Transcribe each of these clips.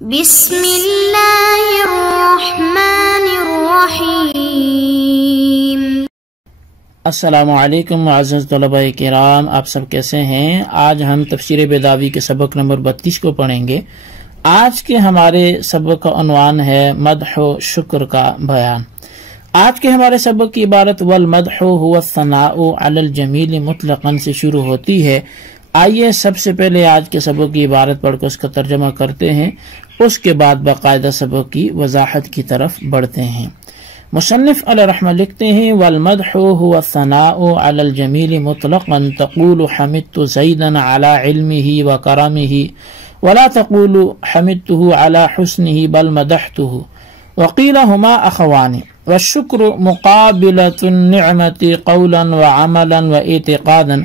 بسم اللہ الرحمن الرحیم۔ السلام علیکم معزز طلباء کرام، آپ سب کیسے ہیں؟ آج ہم تفسیر بیضاوی کے سبق نمبر 32 کو پڑھیں گے۔ آج کے ہمارے سبق کا عنوان ہے مدح و شکر کا بیان۔ آج کے ہمارے سبق کی عبارت والمدح هو الثناء علی الجمیل مطلقاً سے شروع ہوتی ہے۔ آئیے سب سے پہلے آج کے سبق کی عبارت پڑھ کر اس کا ترجمہ کرتے ہیں، اس کے بعد باقاعدہ سبق کی وضاحت کی طرف بڑھتے ہیں۔ مصنف علیہ رحمہ لکھتے ہیں والمدح هو الثناء علی الجمیل مطلقاً تقول حمدت زیدا علی علمه وکرمه ولا تقول حمدته على حسنه بل مدحته وقیل هما اخوان والشکر مقابلة النعمة قولا وعملا واعتقادا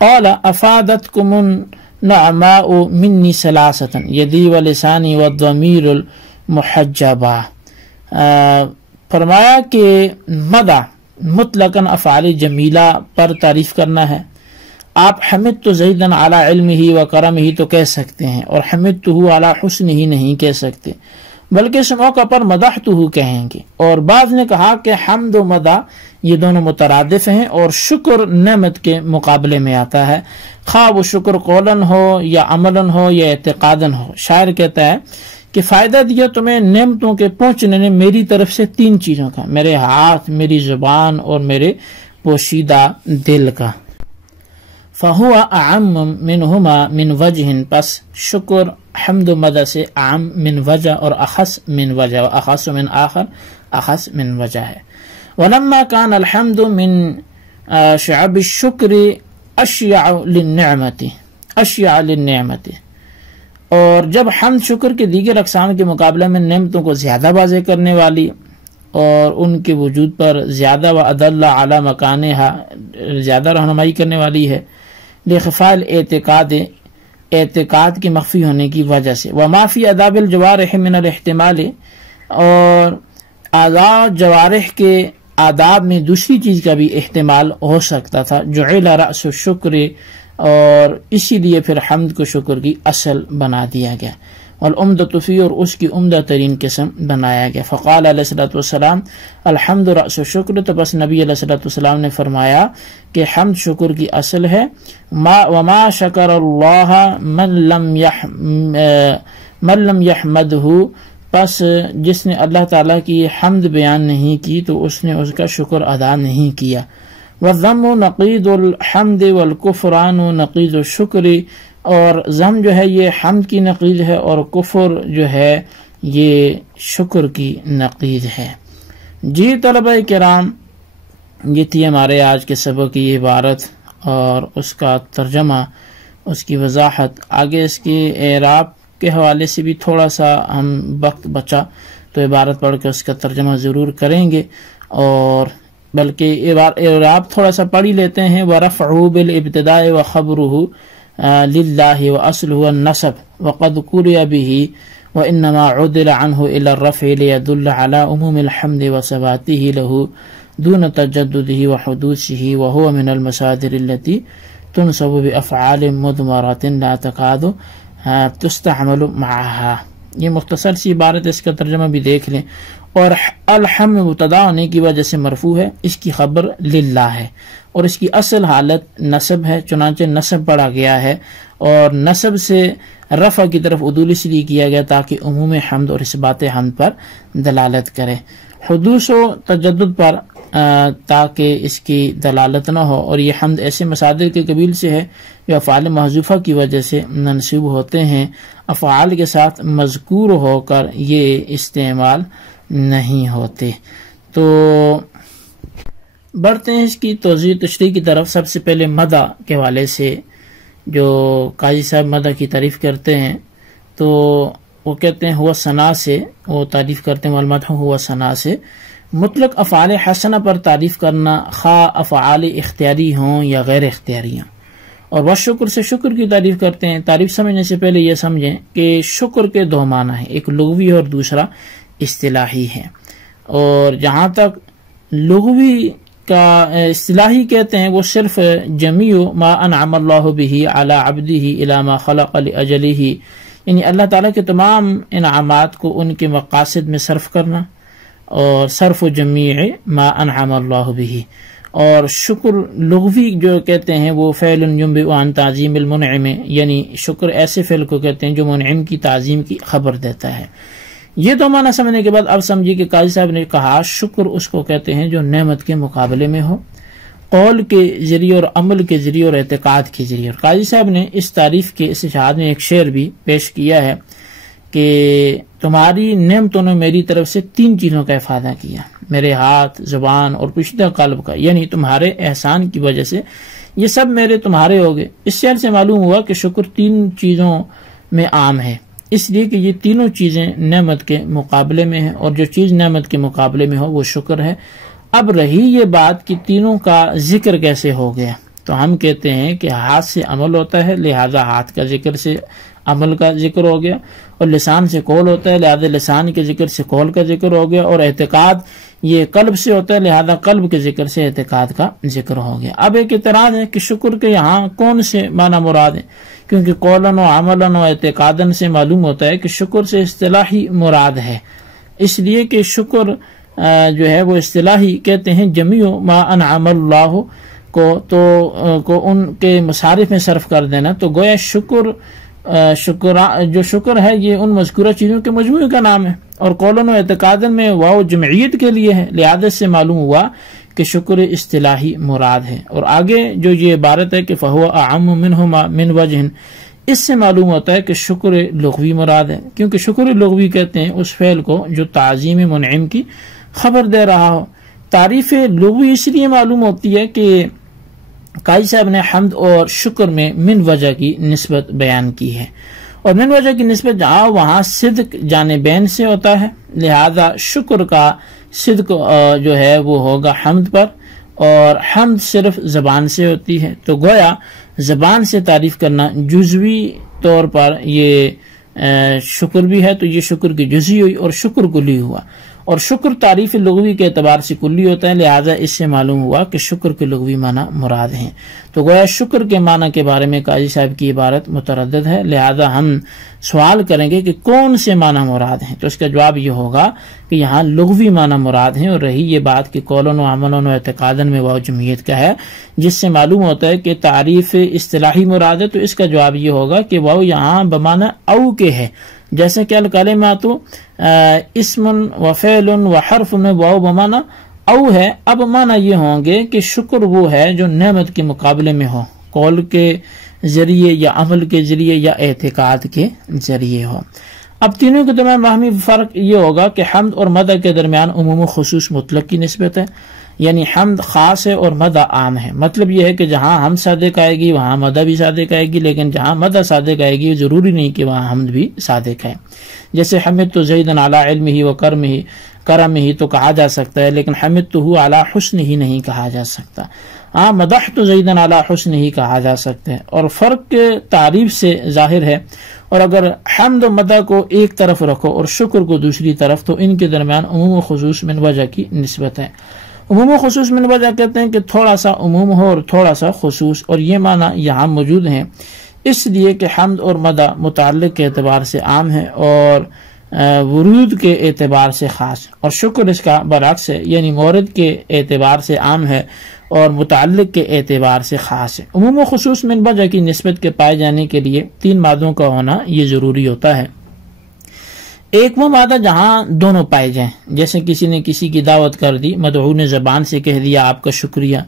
قال افادتكم النعماء مني ثلاثة يدي ولساني والضمير المحجبة۔ فرمایا کہ مدح مطلقاً افعال جمیلہ پر تعریف کرنا ہے۔ آپ حمدت زیدن علی علمہ و کرمہ تو کہہ سکتے ہیں، اور حمدتہ علی حسنہ نہیں کہہ سکتے، بلکہ اس موقع پر مدحتہ کہیں گے۔ اور بعض نے کہا کہ حمد و مدح یہ دونوں مترادف ہیں، اور شکر نعمت کے مقابلے میں آتا ہے، خواہ وہ شکر قولاً ہو یا عملاً ہو یا اعتقاداً ہو۔ شاعر کہتا ہے کہ فائدہ دیا تمہیں نعمتوں کے پہنچنے نے میری طرف سے تین چیزوں کا، میرے ہاتھ، میری زبان اور میرے پوشیدہ دل کا۔ فہو اعم منہما من وجہ، پس شکر حمد و مدح سے اعم من وجہ اور اخص من وجہ، و اخص من آخر اخص من وجہ ہے۔ ولما كان الحمد من شعب الشکر اشیع للنعمت، اور جب حمد شکر کے دیگر اقسام کے مقابلے میں نعمتوں کو زیادہ واضح کرنے والی اور ان کے وجود پر زیادہ و ادل علی مکانہا زیادہ رہنمائی کرنے والی ہے، لخفاء اعتقاد کی مخفی ہونے کی وجہ سے، وما فی آداب الجوارح من الاحتمال، اور اعضاء جوارح کے آداب میں دوسری چیز کا بھی احتمال ہو سکتا تھا، جعل رأس الشکر، اور اسی لیے پھر حمد کو شکر کی اصل بنا دیا گیا، والعمدۃ فی، اور اس کی عمدہ ترین قسم بنایا گیا۔ فقال علیہ الصلوۃ والسلام الحمد رأس الشکر، تو بس نبی علیہ الصلوۃ والسلام نے فرمایا کہ حمد شکر کی اصل ہے۔ وما شکر اللہ من لم یحمدہ، پس جس نے اللہ تعالیٰ کی حمد بیان نہیں کی تو اس نے اس کا شکر ادا نہیں کیا۔ والذم نقید الحمد والکفران نقید الشکر، اور ذم جو ہے یہ حمد کی نقید ہے، اور کفر جو ہے یہ شکر کی نقید ہے۔ جی طلبہ کرام، یہ تھی ہمارے آج کے سبق کی عبارت اور اس کا ترجمہ، اس کی وضاحت۔ آگے اس کی اعراب کے حوالے سے بھی تھوڑا سا ہم وقت بچا تو عبارت پڑھ کے اس کا ترجمہ ضرور کریں گے، اور بلکہ اعراب تھوڑا سا پڑھ ہی لیتے ہیں۔ وَرَفْعُهُ بِالْإِبْتِدَاءِ وَخَبْرُهُ لِلَّهِ وَأَصْلُهُ النَّصْبُ وَقَدْ قُرِئَ بِهِ وَإِنَّمَا عُدِلَ عَنْهُ إِلَى الرَّفْعِ لِيَدُلَّ عَلَى عُمُومِ الْحَمْدِ وَثَبَاتِهِ لَهُ دُونَ تَجَدُّدِهِ وَحُدُوثِهِ وَهُوَ مِنَ الْمَصَادِرِ الَّتِي تُنْصَبُ بِأَفْعَالٍ مُضْمَرَةٍ لَا تَكَادُ تُسْتَعْمَلُ مَعَهَا۔ یہ مختصر سی عبارت، اس کا ترجمہ بھی دیکھ لیں۔ اور الحمد مبتدا ہونے کی وجہ سے مرفوع ہے، اس کی خبر للہ ہے، اور اس کی اصل حالت نصب ہے، چنانچہ نصب پڑھا گیا ہے، اور نصب سے رفع کی طرف عدول اس لیے کیا گیا تاکہ عموم حمد اور اثبات حمد پر دلالت کرے، حدوث و تجدد پر تاکہ اس کی دلالت نہ ہو۔ اور یہ حمد ایسے مصادر کے قبیل سے ہے جو افعال محذوفہ کی وجہ سے منسوب ہوتے ہیں، افعال کے ساتھ مذکور ہو کر یہ استعمال نہیں ہوتے۔ تو بڑھتے ہیں اس کی توضیح تشریح کی طرف۔ سب سے پہلے مدح کے حوالے سے جو قاضی صاحب مدح کی تعریف کرتے ہیں تو وہ کہتے ہیں ہوا ثنا سے، وہ تعریف کرتے ہیں والمدح ہوا ثنا سے مطلق افعال حسنہ پر تعریف کرنا، خواہ افعال اختیاری ہوں یا غیر اختیاری ہوں۔ اور والشکر سے شکر کی تعریف کرتے ہیں۔ تعریف سمجھنے سے پہلے یہ سمجھیں کہ شکر کے دو معنی ہیں، ایک لغوی اور دوسرا اصطلاحی ہے۔ اور جہاں تک لغوی کا اصطلاحی کہتے ہیں وہ صرف جمیع ما انعم اللہ به علی عبدہ الی ما خلق لاجلہ، یعنی اللہ تعالیٰ کے تمام انعامات کو ان کے مقاصد میں صرف کرنا، اور صرف و جمیع ما انعم اللہ بہ، اور شکر لغوی جو کہتے ہیں وہ فعل ینبئ عن تعظیم المنعم، یعنی شکر ایسے فعل کو کہتے ہیں جو منعم کی تعظیم کی خبر دیتا ہے۔ یہ تو معنی سمجھنے کے بعد اب سمجھیے کہ قاضی صاحب نے کہا شکر اس کو کہتے ہیں جو نعمت کے مقابلے میں ہو، قول کے ذریعے اور عمل کے ذریعے اور اعتقاد کے ذریعے۔ اور قاضی صاحب نے اس تعریف کے اس اشاعت میں ایک شعر بھی پیش کیا ہے کہ تمہاری نعمتوں نے میری طرف سے 3 چیزوں کا افادہ کیا، میرے ہاتھ، زبان اور پوشیدہ قلب کا، یعنی تمہارے احسان کی وجہ سے یہ سب میرے تمہارے ہو گئے۔ اس شعر سے معلوم ہوا کہ شکر 3 چیزوں میں عام ہے، اس لیے کہ یہ تینوں چیزیں نعمت کے مقابلے میں ہیں، اور جو چیز نعمت کے مقابلے میں ہو وہ شکر ہے۔ اب رہی یہ بات کہ تینوں کا ذکر کیسے ہو گیا، تو ہم کہتے ہیں کہ ہاتھ سے عمل ہوتا ہے، لہذا ہاتھ کا ذکر سے عمل کا ذکر ہو گیا، اور لسان سے قول ہوتا ہے، لہذا لسان کے ذکر سے قول کا ذکر ہو گیا، اور اعتقاد یہ قلب سے ہوتا ہے، لہذا قلب کے ذکر سے اعتقاد کا ذکر ہو گیا۔ اب ایک اعتراض ہے کہ شکر کے یہاں کون سے معنی مراد ہیں، کیونکہ قولن و عملن و اعتقادن سے معلوم ہوتا ہے کہ شکر سے اصطلاحی مراد ہے، اس لیے کہ شکر جو ہے وہ اصطلاحی کہتے ہیں جمیع ما انعم اللہ کو ان کے مصارف میں صرف کر دینا، تو گویا جو شکر ہے یہ ان مذکورہ چیزوں کے مجموعے کا نام ہے، اور قولن و اعتقادن میں واو جمعیت کے لیے ہے، لہذا سے معلوم ہوا کہ شکر اصطلاحی مراد ہے۔ اور آگے جو یہ عبارت ہے کہ فہو اعم منہما من وجہ، اس سے معلوم ہوتا ہے کہ شکر لغوی مراد ہے، کیونکہ شکر لغوی کہتے ہیں اس فعل کو جو تعظیم منعم کی خبر دے رہا ہو۔ تعریف لغوی اس لیے معلوم ہوتی ہے کہ قاضی صاحب نے حمد اور شکر میں من وجہ کی نسبت بیان کی ہے، اور من وجہ کی نسبت جہاں وہاں صدق جانبین سے ہوتا ہے، لہذا شکر کا صدق جو ہے وہ ہوگا حمد پر، اور حمد صرف زبان سے ہوتی ہے، تو گویا زبان سے تعریف کرنا جزوی طور پر یہ شکر بھی ہے، تو یہ شکر کی جزوی ہوئی، اور شکر کلی ہوا، اور شکر تعریف لغوی کے اعتبار سے کلی ہوتا ہے، لہذا اس سے معلوم ہوا کہ شکر کے لغوی معنی مراد ہیں۔ تو گویا شکر کے معنی کے بارے میں قاضی صاحب کی عبارت متردد ہے، لہذا ہم سوال کریں گے کہ کون سے معنی مراد ہیں، تو اس کا جواب یہ ہوگا کہ یہاں لغوی معنی مراد ہیں، اور رہی یہ بات کہ قولن و عملن و اعتقادن میں واو جمعیت کا ہے، جس سے معلوم ہوتا ہے کہ تعریف اصطلاحی مراد ہے، تو اس کا جواب یہ ہوگا کہ واو یہاں بمعنی او کے ہے، جیسے کہ الکلمات اسم و فعل و حرف میں واو بمعنی او ہے۔ اب معنی یہ ہوں گے کہ شکر وہ ہے جو نعمت کے مقابلے میں ہو، قول کے ذریعے یا عمل کے ذریعے یا اعتقاد کے ذریعے ہو۔ اب تینوں کے درمیان باہمی فرق یہ ہوگا کہ حمد اور مدح کے درمیان عموم و خصوص مطلق کی نسبت ہے، یعنی حمد خاص ہے اور مدح عام ہے۔ مطلب یہ ہے کہ جہاں حمد صادق آئے گی وہاں مدح بھی صادق آئے گی، لیکن جہاں مدح صادق آئے گی ضروری نہیں کہ وہاں حمد بھی صادق ہے۔ جیسے حمدت زیدن علی علمہ و کرمہ تو کہا جا سکتا ہے، لیکن حمدتہ علی حسنہ نہیں کہا جا سکتا۔ ہاں مدحت زیدن علی حسنہ کہا جا سکتا ہے، اور فرق تعریف سے ظاہر ہے، اور اگر حمد و مدح کو ایک طرف رکھو اور شکر کو دوسری طرف، تو ان کے درمیان عموم و خصوص من وجہ کی نسبت ہے۔ عموم و خصوص من وجہ کہتے ہیں کہ تھوڑا سا عموم ہو اور تھوڑا سا خصوص، اور یہ معنی یہاں موجود ہیں اس لیے کہ حمد اور مدح متعلق کے اعتبار سے عام ہے اور ورود کے اعتبار سے خاص، اور شکر اس کا برعکس ہے، یعنی مورد کے اعتبار سے عام ہے اور متعلق کے اعتبار سے خاص ہے۔ عموم و خصوص من وجہ کی نسبت کے پائے جانے کے لیے 3 مادوں کا ہونا یہ ضروری ہوتا ہے۔ ایک وہ مادہ جہاں دونوں پائے جائیں، جیسے کسی نے کسی کی دعوت کر دی، مدعو نے زبان سے کہہ دیا آپ کا شکریہ،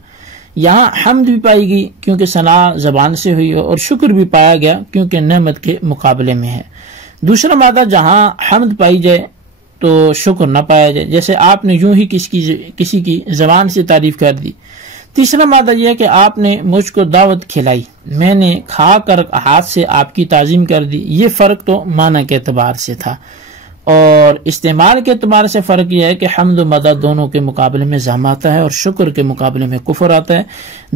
یہاں حمد بھی پائی گئی کیونکہ ثنا زبان سے ہوئی، اور شکر بھی پایا گیا کیونکہ نعمت کے مقابلے میں ہے۔ دوسرا مادہ جہاں حمد پائی جائے تو شکر نہ پایا جائے، جیسے آپ نے یوں ہی کسی کی زبان سے تعریف کر دی۔ تیسرا مادہ یہ ہے کہ آپ نے مجھ کو دعوت کھلائی، میں نے کھا کر ہاتھ سے آپ کی تعظیم کر دی۔ یہ فرق تو معنی کے اعتبار سے تھا، اور استعمال کے اعتبار سے فرق یہ ہے کہ حمد و مدح دونوں کے مقابلے میں زم آتا ہے اور شکر کے مقابلے میں کفر آتا ہے۔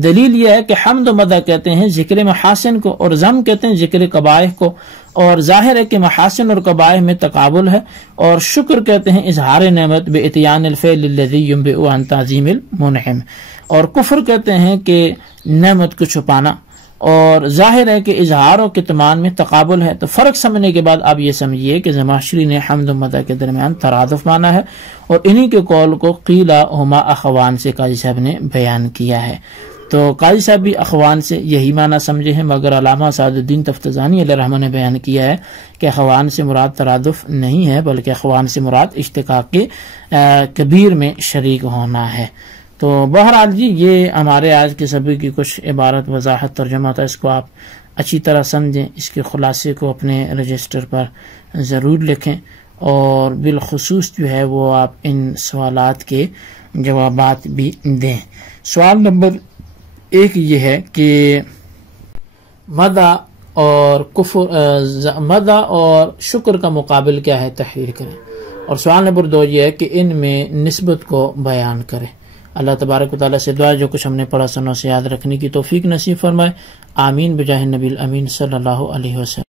دلیل یہ ہے کہ حمد و مدح کہتے ہیں ذکر محاسن کو، اور زم کہتے ہیں ذکر قبائح کو، اور ظاہر ہے کہ محاسن اور قبائح میں تقابل ہے، اور شکر کہتے ہیں اظہار نعمت باتیان الفعل الذی ینبئ عن تعظیم المنعم، اور کفر کہتے ہیں کہ نعمت کو چھپانا اور ظاہر ہے کہ اظہار و کتمان میں تقابل ہے، تو فرق سمجھنے کے بعد آپ یہ سمجھیے کہ زمخشری نے حمد و مدح کے درمیان ترادف مانا ہے، اور انہی کے قول کو قیل ہما اخوان سے قاضی صاحب نے بیان کیا ہے۔ تو قاضی صاحب بھی اخوان سے یہی معنی سمجھے ہیں، مگر علامہ سعد الدین تفتزانی علیہ رحمہ نے بیان کیا ہے کہ اخوان سے مراد ترادف نہیں ہے، بلکہ اخوان سے مراد اشتقاق کبیر میں شریک ہونا ہے۔ تو بہرحال جی یہ ہمارے آج کے سبق کی کچھ عبارت وضاحت ترجمہ تھا، اس کو آپ اچھی طرح سمجھیں، اس کے خلاصے کو اپنے رجسٹر پر ضرور لکھیں، اور بالخصوص جو ہے وہ آپ ان سوالات کے جوابات بھی دیں۔ سوال نمبر 1 یہ ہے کہ مدح اور شکر کا مقابل کیا ہے، تحریر کریں، اور سوال نمبر 2 یہ ہے کہ ان میں نسبت کو بیان کریں۔ اللہ تبارک و تعالیٰ سے دعا جو کچھ ہم نے پڑھا سنا اسے یاد رکھنے کی توفیق نصیب فرمائے، آمین بجاہ النبی الامین صلی اللہ علیہ وسلم۔